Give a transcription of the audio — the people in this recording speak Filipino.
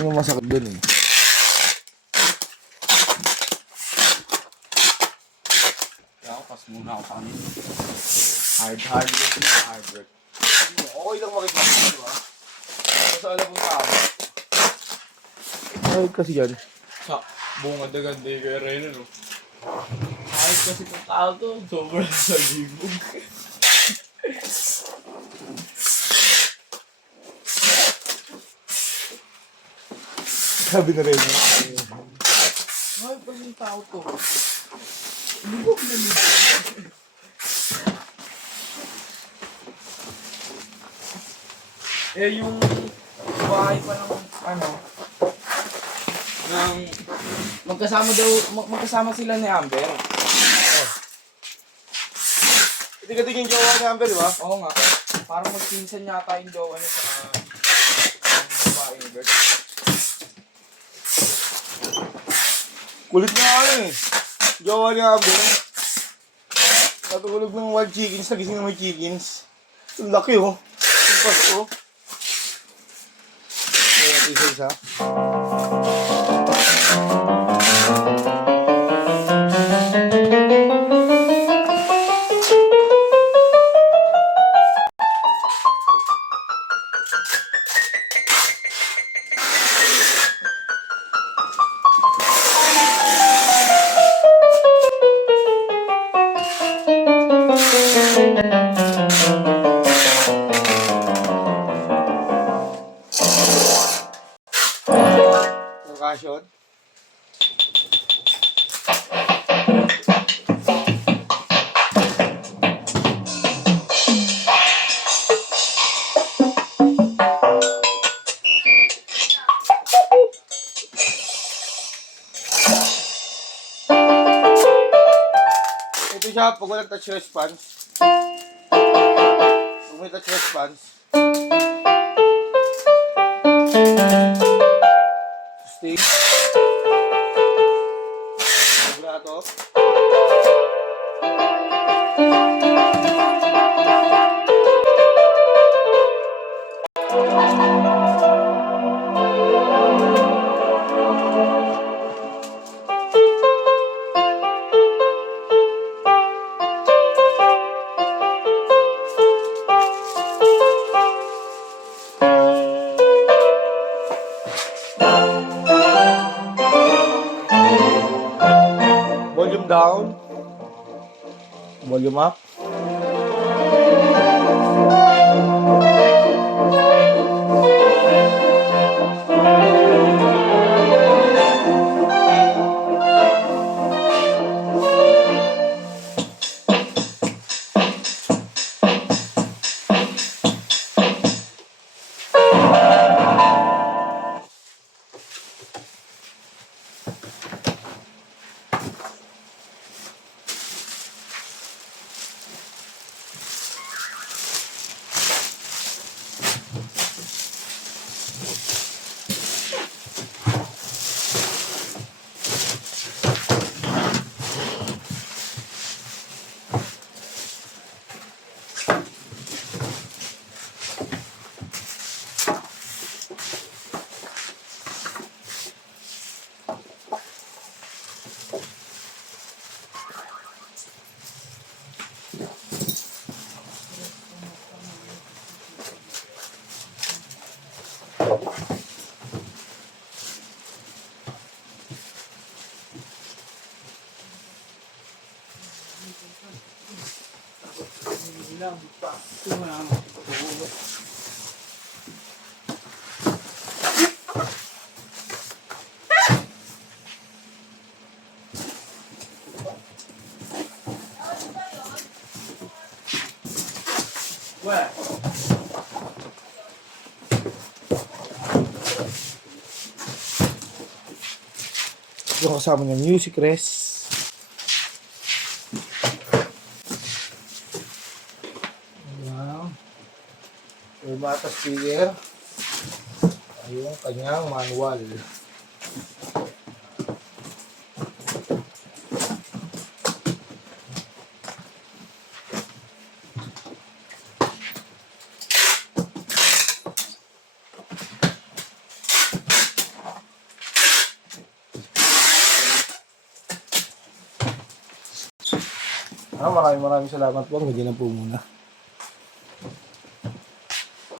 Ano masakit dun eh. Kaya pas muna ako kanina. Hard work. Okay lang makisama, di ba? Kasi alam mo tao. Ay, kasi yan. Sa bunga ganda yung kaya rin, no? Kahit kasi kung tao to, sobrang sa libog. Sabi na rin. Ay, pag yung tao to. Libog na libog. Eh, yung bahay pa ng ng magkasama sila ni Amber. Tingin jowa ni Amber, di ba? Oo nga. Parang magpinsan yata yung jowa niya sa yung babae ni Bert. Kulit na ano eh. Jowa ni Amber. Natulog ng wild chickens, nagising ng may chickens. Ang laki oh. Ang pasko. Kaya natin isa-isa. Percussion. Ito siya pag walang touch response. Pag may touch response. Sustain. Vibrato. Volume down. Volume up. Yung kasama niya, music rest. Ayan. Yung bata speaker. Ayun, kanyang manual. Maraming salamat po. Ganyan lang po muna.